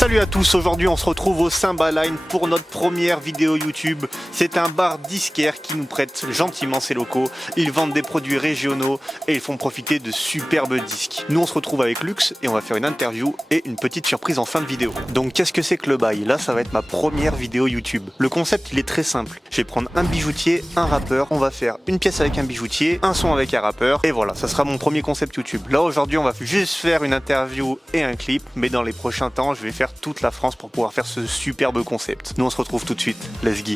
Salut à tous, aujourd'hui on se retrouve au Symbaline pour notre première vidéo YouTube. C'est un bar disquaire qui nous prête gentiment ses locaux. Ils vendent des produits régionaux et ils font profiter de superbes disques. Nous on se retrouve avec Lux et on va faire une interview et une petite surprise en fin de vidéo. Donc qu'est-ce que c'est que le bail? Là ça va être ma première vidéo YouTube. Le concept il est très simple. Je vais prendre un bijoutier, un rappeur, on va faire une pièce avec un bijoutier, un son avec un rappeur et voilà, ça sera mon premier concept YouTube. Là aujourd'hui on va juste faire une interview et un clip, mais dans les prochains temps je vais faire toute la France pour pouvoir faire ce superbe concept. Nous on se retrouve tout de suite, let's go.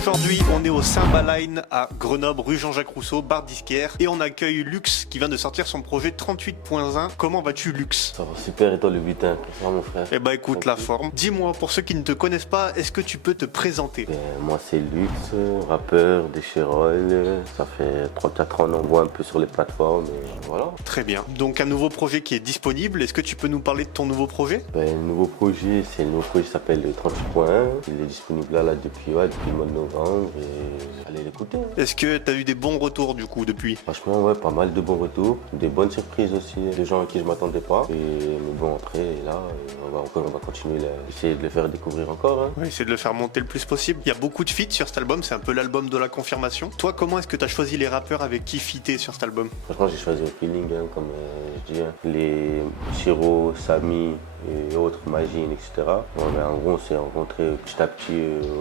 Aujourd'hui, on est au Symbaline à Grenoble, rue Jean-Jacques Rousseau, bar disquaire, et on accueille Lux qui vient de sortir son projet 38.1. Comment vas-tu, Lux? Ça va super, et toi le butin? Ça va, mon frère? Eh bah écoute, la forme. Dis-moi, pour ceux qui ne te connaissent pas, est-ce que tu peux te présenter? Moi c'est Lux, rappeur d'Échirolles. Ça fait 3-4 ans, on voit un peu sur les plateformes, et voilà. Très bien. Donc un nouveau projet qui est disponible. Est-ce que tu peux nous parler de ton nouveau projet? Le nouveau projet, c'est le nouveau projet qui s'appelle le 38.1. Il est disponible là depuis le mois de novembre. Et allez l'écouter. Est-ce que tu as eu des bons retours du coup depuis? Franchement, ouais, pas mal de bons retours, des bonnes surprises aussi, des gens à qui je m'attendais pas. Mais bon, après, là, on va continuer à essayer de le faire découvrir encore. Hein. Oui, essayer de le faire monter le plus possible. Il y a beaucoup de feats sur cet album, c'est un peu l'album de la confirmation. Toi, comment est-ce que tu as choisi les rappeurs avec qui fitter sur cet album? Franchement, j'ai choisi au feeling, hein, comme je dis, hein. Les Chiro, Samy et autres, Magine, etc. En gros, on s'est rencontrés petit à petit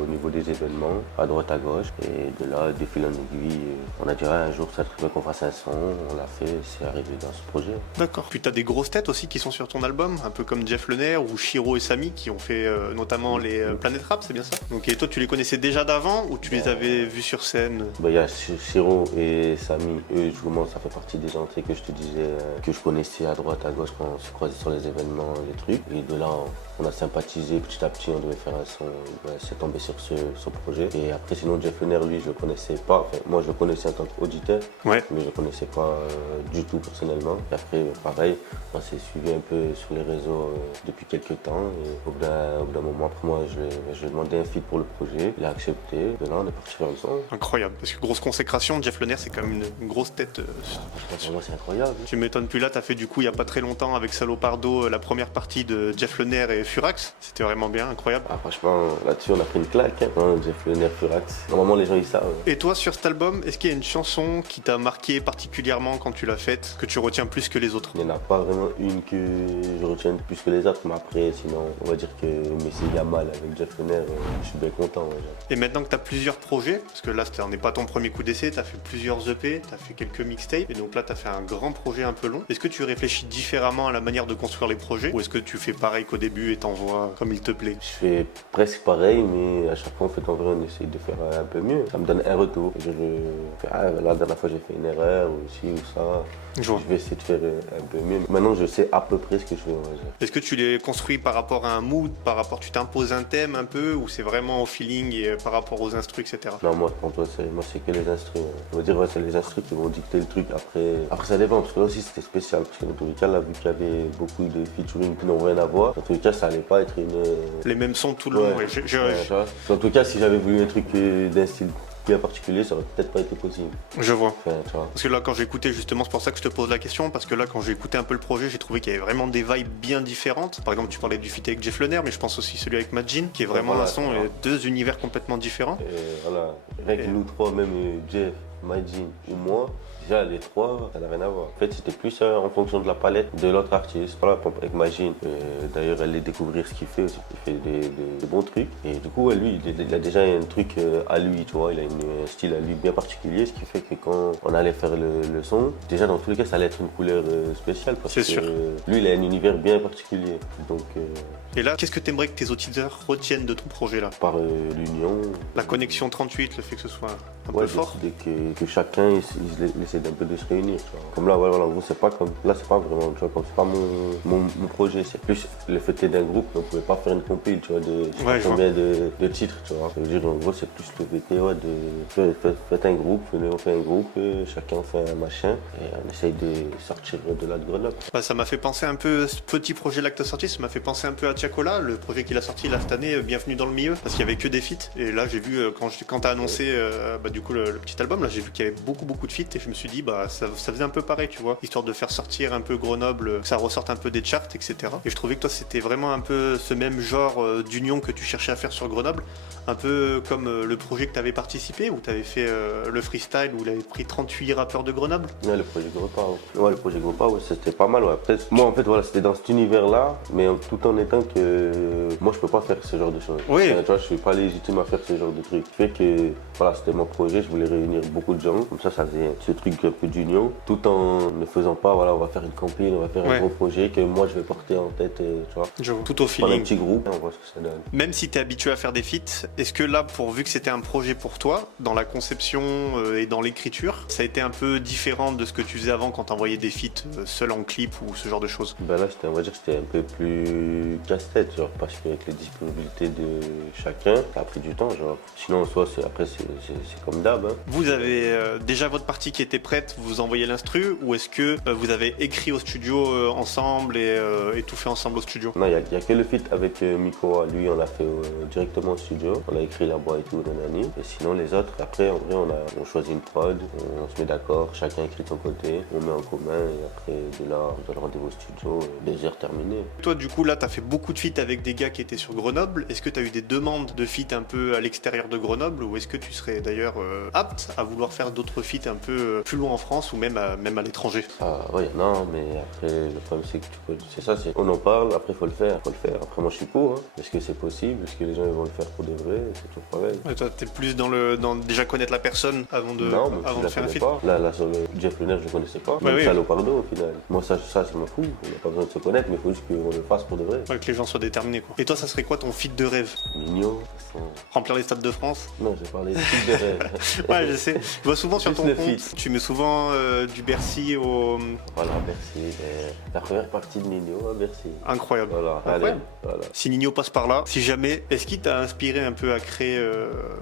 au niveau des événements, à droite, à gauche. Et de là, de fil en aiguille, on a dit un jour, ça serait bien qu'on fasse un son. On l'a fait, c'est arrivé dans ce projet. D'accord. Puis tu as des grosses têtes aussi qui sont sur ton album, un peu comme Jeff Lener ou Chiro et Samy qui ont fait notamment les Planet Rap, c'est bien ça? Donc et toi, tu les connaissais déjà d'avant ou tu les avais vus sur scène? Il y a Chiro et Samy, eux, ça fait partie des entrées que je te disais, que je connaissais à droite, à gauche quand on s'est croisés sur les événements, les trucs. Et de là, on a sympathisé petit à petit, on devait faire un son, c'est tombé sur ce projet. Et après, sinon, Jeff Lener, lui, je le connaissais pas. Enfin, moi, je le connaissais en tant qu'auditeur, mais je le connaissais pas du tout personnellement. Et après, pareil, on s'est suivi un peu sur les réseaux depuis quelques temps. Et au bout d'un moment, après moi, je lui ai demandé un feat pour le projet. Il a accepté. De là, on est parti faire le son. Incroyable, parce que grosse consécration, Jeff Lener, c'est quand même une grosse tête. Vraiment, c'est incroyable. Tu m'étonnes plus là, t'as fait du coup il y a pas très longtemps avec Salopardo la première partie de Jeff Lener et Furax. C'était vraiment bien, incroyable. Ah, franchement, là-dessus, on a pris une claque. Hein. Jeff Lener, Furax. Normalement, les gens, ils savent. Et toi, sur cet album, est-ce qu'il y a une chanson qui t'a marqué particulièrement quand tu l'as faite, que tu retiens plus que les autres? Il n'y en a pas vraiment une que je retiens plus que les autres, mais après, sinon, on va dire que Messi Yamal avec Jeff Lener, je suis bien content. Ouais. Et maintenant que tu as plusieurs projets, parce que là, ce n'est pas ton premier coup d'essai, tu as fait plusieurs EP, tu as fait quelques mixtapes, et donc là, tu as fait un grand projet un peu long. Est-ce que tu réfléchis différemment à la manière de construire les projets, ou est-ce que tu fais pareil qu'au début et t'envoies comme il te plaît? Je fais presque pareil, mais à chaque fois, en fait, en vrai, on essaye de faire un peu mieux. Ça me donne un retour. La dernière fois, j'ai fait une erreur, ou ci, ou ça. Je vais essayer de faire un peu mieux. Maintenant, je sais à peu près ce que je fais. Est-ce que tu les construis par rapport à un mood, tu t'imposes un thème un peu, ou c'est vraiment au feeling et par rapport aux instrus, etc. Non, moi, pour toi, c'est que les instrus. On va dire, c'est les instrus qui vont dicter le truc. Après, ça dépend, parce que là aussi, c'était spécial. Parce que dans tous les cas, là, vu qu'il y avait beaucoup de featuring qui n'ont rien à voir, dans tous les cas, ça allait pas être les mêmes sons tout le long. En tout cas, si j'avais voulu un truc d'un style bien particulier, ça aurait peut-être pas été possible. Je vois. Enfin, parce que là, quand j'ai écouté, justement, c'est pour ça que je te pose la question, parce que là, quand j'ai écouté un peu le projet, j'ai trouvé qu'il y avait vraiment des vibes bien différentes. Par exemple, tu parlais du feat avec Jeff Lener, mais je pense aussi celui avec Magine, qui est vraiment un son et deux univers complètement différents. Et voilà, rien que nous trois, même Jeff, Magine ou moi, déjà les trois, ça n'a rien à voir. En fait, c'était plus en fonction de la palette de l'autre artiste. Voilà, avec Magine, d'ailleurs, elle allait découvrir ce qu'il fait aussi. Il fait des bons trucs. Et du coup, lui, il a déjà un truc à lui, tu vois. Il a un style à lui bien particulier, ce qui fait que quand on allait faire le son, déjà dans tous les cas, ça allait être une couleur spéciale. Parce que sûr. Lui, il a un univers bien particulier. Donc, et là, qu'est-ce que tu aimerais que tes auditeurs retiennent de ton projet là? Par l'union. La connexion 38, le fait que ce soit un peu fort. Que chacun il essaie d'un peu de se réunir. Tu vois. Comme là, voilà, vous, c'est pas comme. Là, c'est pas vraiment, tu vois, comme c'est pas mon projet. C'est plus le fait d'un groupe. On pouvait pas faire une compile, tu vois, de combien de titres, tu vois. Ça veut dire, en gros, c'est plus le VT, ouais, de faites un groupe, on fait un groupe, chacun fait un machin, et on essaye de sortir de là de Grenoble. Bah, ça m'a fait penser un peu, ce petit projet là que tu as sorti, ça m'a fait penser un peu à Tiakola, le projet qu'il a sorti là cette année, Bienvenue dans le milieu, parce qu'il y avait que des feats. Et là, j'ai vu, quand tu as annoncé, du coup le petit album, là j'ai vu qu'il y avait beaucoup de feats et je me suis dit bah ça faisait un peu pareil, tu vois, histoire de faire sortir un peu Grenoble, que ça ressorte un peu des charts, etc. Et je trouvais que toi c'était vraiment un peu ce même genre d'union que tu cherchais à faire sur Grenoble, un peu comme le projet que tu avais participé, où tu avais fait le freestyle, où tu avais pris 38 rappeurs de Grenoble. Ouais, le projet Gropa, ouais, le projet Gropa, ouais, c'était pas mal, ouais. Peut-être, moi en fait voilà, c'était dans cet univers-là, mais tout en étant que moi je peux pas faire ce genre de choses. Oui. Tu vois, je suis pas légitime à faire ce genre de trucs. Ce fait que voilà, c'était mon projet, je voulais réunir beaucoup de gens, comme ça faisait ce truc un peu d'union, tout en ne faisant pas, voilà, on va faire une campagne, on va faire un gros projet que moi je vais porter en tête, tu vois. Tout au feeling. Un petit groupe, on voit ce que ça donne. Même si tu es habitué à faire des feats, est-ce que là, vu que c'était un projet pour toi, dans la conception et dans l'écriture, ça a été un peu différent de ce que tu faisais avant quand tu envoyais des feats seul en clip ou ce genre de choses? Ben là, on va dire que c'était un peu plus casse-tête, genre, parce qu'avec les disponibilités de chacun, ça a pris du temps, genre. Sinon, en soi, après, c'est comme d'hab. Hein. Vous avez déjà votre partie qui était prête, vous envoyez l'instru, ou est-ce que vous avez écrit au studio ensemble et tout fait ensemble au studio? Non, il n'y a que le feat avec Miko, lui, on l'a fait directement au studio. On a écrit la voix et tout, nanani. Et sinon, les autres, après, en vrai, on choisit une prod, on se met d'accord, chacun écrit de son côté, on met en commun, et après, de là, on donne rendez-vous au studio, 2 heures terminées. Toi, du coup, là, tu as fait beaucoup de feats avec des gars qui étaient sur Grenoble. Est-ce que tu as eu des demandes de feats un peu à l'extérieur de Grenoble, ou est-ce que tu serais d'ailleurs apte à vouloir faire d'autres feats un peu plus loin en France ou même à l'étranger? Ah, ouais, non, mais après, le problème, c'est que c'est ça, on en parle, après, il faut le faire. Après, moi, je suis pour, hein. Est-ce que c'est possible? Est-ce que les gens vont le faire pour de vrai? C'est toujours pareil. Ouais, toi, t'es plus dans déjà connaître la personne avant de faire un feat. Là, sur le Jeff Lunaire, je ne connaissais pas. Ouais, Même Salopardo, au final. Moi, ça m'en fout. On n'a pas besoin de se connaître, mais il faut juste qu'on le fasse pour de vrai. Ouais, que les gens soient déterminés, quoi. Et toi, ça serait quoi ton feat de rêve? Nino. Remplir les stades de France? Non, j'ai parlé de feat de rêve. Ouais, je sais. Je vois souvent sur ton compte, tu mets souvent du Bercy au... Voilà, Bercy. La première partie de Nino à Bercy. Incroyable. Voilà, Incroyable. Allez, voilà. Si Nino passe par là, si jamais, est-ce qu'il t'a inspiré un peu à créer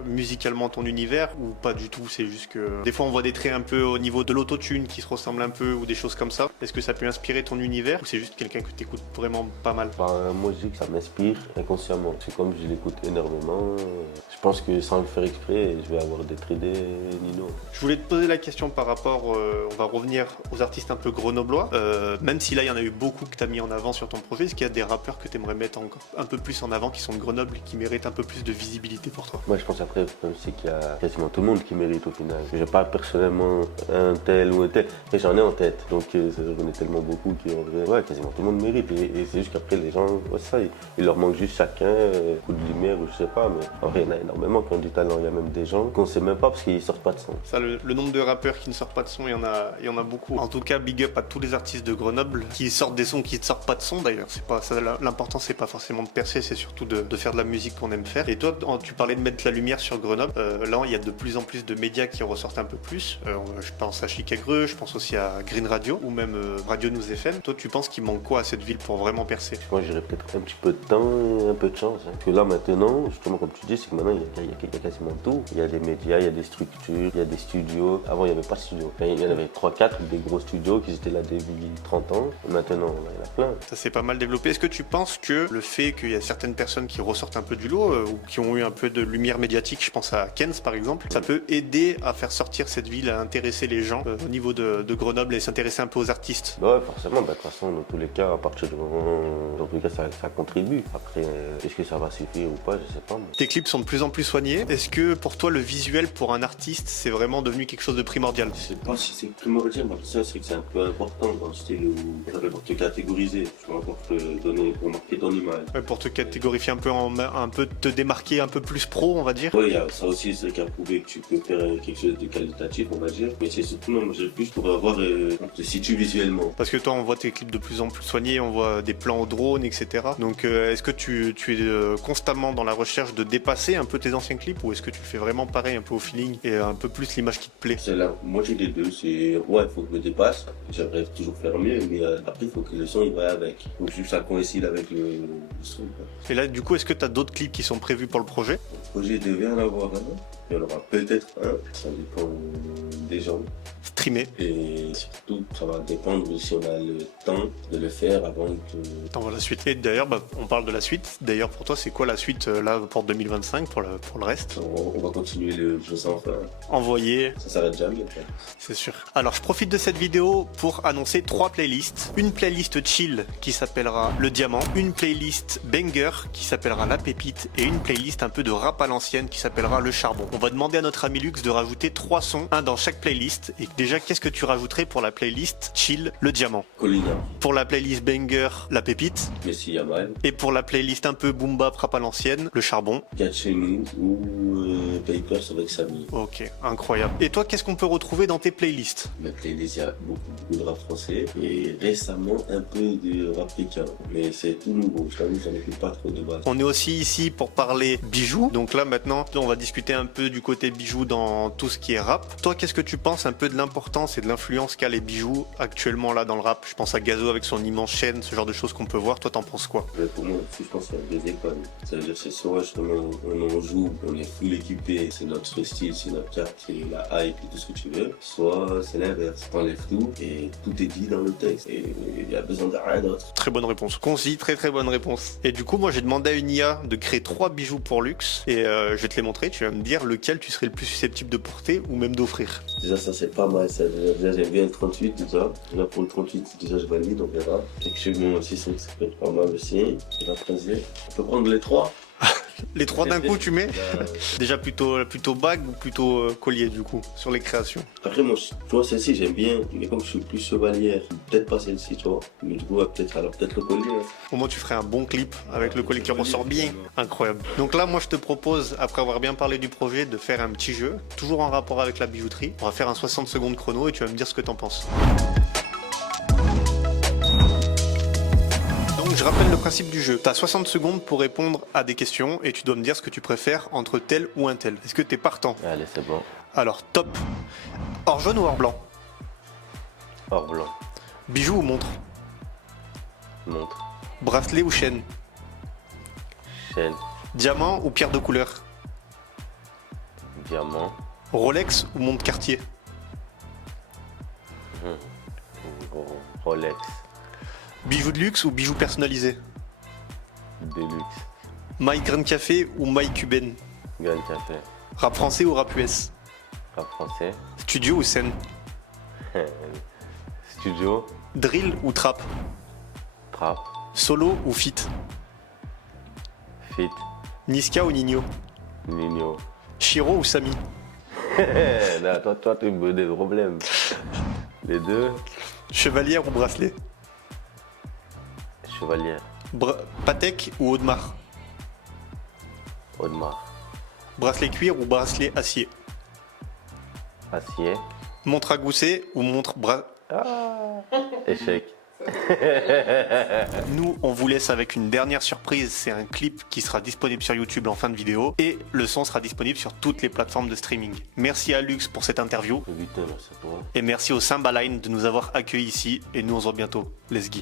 musicalement ton univers ou pas du tout? C'est juste que des fois on voit des traits un peu au niveau de l'autotune qui se ressemblent un peu ou des choses comme ça. Est-ce que ça peut inspirer ton univers ou c'est juste quelqu'un que t'écoutes vraiment pas mal? Moi je dis que ça m'inspire inconsciemment. C'est comme je l'écoute énormément. Je pense que sans le faire exprès, je vais avoir des traits de Nino. Je voulais te poser la question par rapport, on va revenir aux artistes un peu grenoblois. Même si là il y en a eu beaucoup que tu as mis en avant sur ton projet, est-ce qu'il y a des rappeurs que tu aimerais mettre encore un peu plus en avant qui sont de Grenoble et qui méritent un peu plus de visibilité pour toi? Moi je pense après, c'est qu'il y a quasiment tout le monde qui mérite au final. Je n'ai pas personnellement un tel ou un tel, mais j'en ai en tête. Donc j'en ai tellement beaucoup qui en vrai, ouais, quasiment tout le monde mérite. Et c'est juste qu'après les gens, ouais, ça, il leur manque juste chacun un coup de lumière ou je sais pas, mais en vrai il y en a énormément qui ont du talent. Il y a même des gens qu'on ne sait même pas parce qu'ils sortent pas de son. Ça, le nombre de rappeurs qui ne sortent pas de son, il y en a beaucoup. En tout cas, big up à tous les artistes de Grenoble qui sortent des sons, qui ne sortent pas de son d'ailleurs. C'est pas ça, l'important c'est pas forcément de percer, c'est surtout de faire de la musique qu'on aime faire. Et toi, tu parlais de mettre la lumière sur Grenoble. Là, il y a de plus en plus de médias qui ressortent un peu plus. Je pense à Chicagreux, je pense aussi à Green Radio ou même Radio News FM. Toi, tu penses qu'il manque quoi à cette ville pour vraiment percer? Moi, j'irais peut-être un petit peu de temps et un peu de chance. Hein. Parce que là, maintenant, justement, comme tu dis, c'est que maintenant, il y a quasiment tout. Il y a des médias, il y a des structures, il y a des studios. Avant, il n'y avait pas de studio. Il y en avait 3-4 des gros studios qui étaient là depuis 30 ans. Et maintenant, il y en a plein. Ça s'est pas mal développé. Est-ce que tu penses que le fait qu'il y a certaines personnes qui ressortent un peu du lot ou qui ont eu un peu de lumière médiatique, je pense à Kenz par exemple, ça peut aider à faire sortir cette ville, à intéresser les gens au niveau de Grenoble et s'intéresser un peu aux artistes? Ouais, forcément. De toute façon, dans tous les cas, à partir du moment, dans tous les cas, ça contribue. Après, est-ce que ça va suffire ou pas, je sais pas. Tes clips sont de plus en plus soignés. Est-ce que pour toi, le visuel pour un artiste, c'est vraiment devenu quelque chose de primordial? Je sais pas si c'est primordial, mais ça, c'est que c'est un peu important dans le style où ça va pour te catégoriser, tu vois, pour te donner, pour marquer ton image. Ouais, pour te catégorifier un peu, te démarquer un peu plus pro, on va dire. Oui, ça aussi, c'est qui a prouvé que tu peux faire quelque chose de qualitatif, on va dire. Mais c'est surtout, non, j'ai plus pour avoir, on te situe visuellement. Parce que toi, on voit tes clips de plus en plus soignés, on voit des plans au drone, etc. Donc, est-ce que tu es constamment dans la recherche de dépasser un peu tes anciens clips ou est-ce que tu fais vraiment pareil, un peu au feeling et un peu plus l'image qui te plaît? C'est la moitié des deux, c'est ouais, il faut que je me dépasse, j'aimerais toujours faire mieux, mais après il faut que le son il va avec, il faut que ça coïncide avec le son. Et là, du coup, est-ce que tu as d'autres clips qui sont prévus pour le projet? Le projet devait en avoir un. Il y en aura peut-être un, ça dépend des gens. Streamer. Et surtout, ça va dépendre si on a le temps de le faire avant que... T'envoies la suite. Et d'ailleurs, on parle de la suite. D'ailleurs, pour toi, c'est quoi la suite là pour 2025, pour le reste? On va continuer le jeu sans fin. Envoyer. Ça s'arrête jamais. C'est sûr. Alors, je profite de cette vidéo pour annoncer 3 playlists. Une playlist chill qui s'appellera Le Diamant, une playlist banger qui s'appellera La Pépite et une playlist un peu de rap à l'ancienne qui s'appellera Le Charbon. On va demander à notre ami Lux de rajouter 3 sons, un dans chaque playlist. Et déjà, qu'est-ce que tu rajouterais pour la playlist chill Le Diamant? Colina. Pour la playlist banger La Pépite. Messi Yamal. Et pour la playlist un peu boom bap rap à l'ancienne, Le Charbon. Gars de chez nous ou Papers avec Samy. Ok, incroyable. Et toi, qu'est-ce qu'on peut retrouver dans tes playlists? Mes playlists, il y a beaucoup de rap français et récemment un peu de rap africain. Mais c'est tout nouveau, je t'avoue, j'en écoute pas trop de base. On est aussi ici pour parler bijoux. Donc là, maintenant, on va discuter un peu du côté bijoux dans tout ce qui est rap. Toi, qu'est-ce que tu penses un peu de l'importance et de l'influence qu'a les bijoux actuellement là dans le rap? Je pense à Gazo avec son immense chaîne, ce genre de choses qu'on peut voir. Toi, t'en penses quoi? Pour moi, je pense qu'il y a deux écoles. Ça veut dire c'est soit justement on en joue, on est full équipé, c'est notre style, c'est notre carte, c'est la hype et tout ce que tu veux. Soit c'est l'inverse, t'enlèves tout et tout est dit dans le texte et il y a besoin de rien d'autre. Très bonne réponse. Concis, très très bonne réponse. Et du coup, moi j'ai demandé à une IA de créer 3 bijoux pour luxe et je vais te les montrer. Tu vas me dire lequel tu serais le plus susceptible de porter ou même d'offrir. Déjà ça c'est pas mal, ça. Déjà j'aime bien le 38 déjà. Déjà pour le 38 déjà je valide, on verra. Effectivement aussi ça peut être pas mal aussi. On va creuser. On peut prendre les 3. Les 3 d'un coup tu mets? Déjà plutôt bague ou plutôt collier du coup sur les créations? Après moi, tu vois celle-ci j'aime bien, mais comme je suis plus chevalière, peut-être pas celle-ci tu vois. Mais du coup ouais, peut-être le collier. Hein. Au moins tu ferais un bon clip avec le collier qui ressort bien. Incroyable. Donc là moi je te propose, après avoir bien parlé du projet, de faire un petit jeu, toujours en rapport avec la bijouterie. On va faire un 60 secondes chrono et tu vas me dire ce que t'en penses. Je rappelle le principe du jeu. Tu as 60 secondes pour répondre à des questions et tu dois me dire ce que tu préfères entre tel ou un tel. Est-ce que tu es partant? Allez, c'est bon. Alors, top. Or jaune ou or blanc? Or blanc. Bijou ou montre? Montre. Bracelet ou chaîne? Chaîne. Diamant ou pierre de couleur? Diamant. Rolex ou montre Cartier? Rolex. Bijoux de luxe ou bijoux personnalisés? Deluxe. Maille grain de café ou maille cubaine? Grain de café. Rap français ou rap US? Rap français. Studio ou scène? Studio. Drill ou trap? Trap. Solo ou feat? Fit. Niska ou Nino? Nino. Chiro ou Samy? Là, toi, tu me donnes des problèmes. Les deux. Chevalière ou bracelet? Chevalière. Patek ou Audemars? Audemars. Bracelet cuir ou bracelet acier? Acier. Montre à gousset ou montre Échec. Nous, on vous laisse avec une dernière surprise. C'est un clip qui sera disponible sur YouTube en fin de vidéo et le son sera disponible sur toutes les plateformes de streaming. Merci à Lux pour cette interview Putain, merci à toi. et merci au Symbaline de nous avoir accueillis ici et nous on se voit bientôt. Let's go.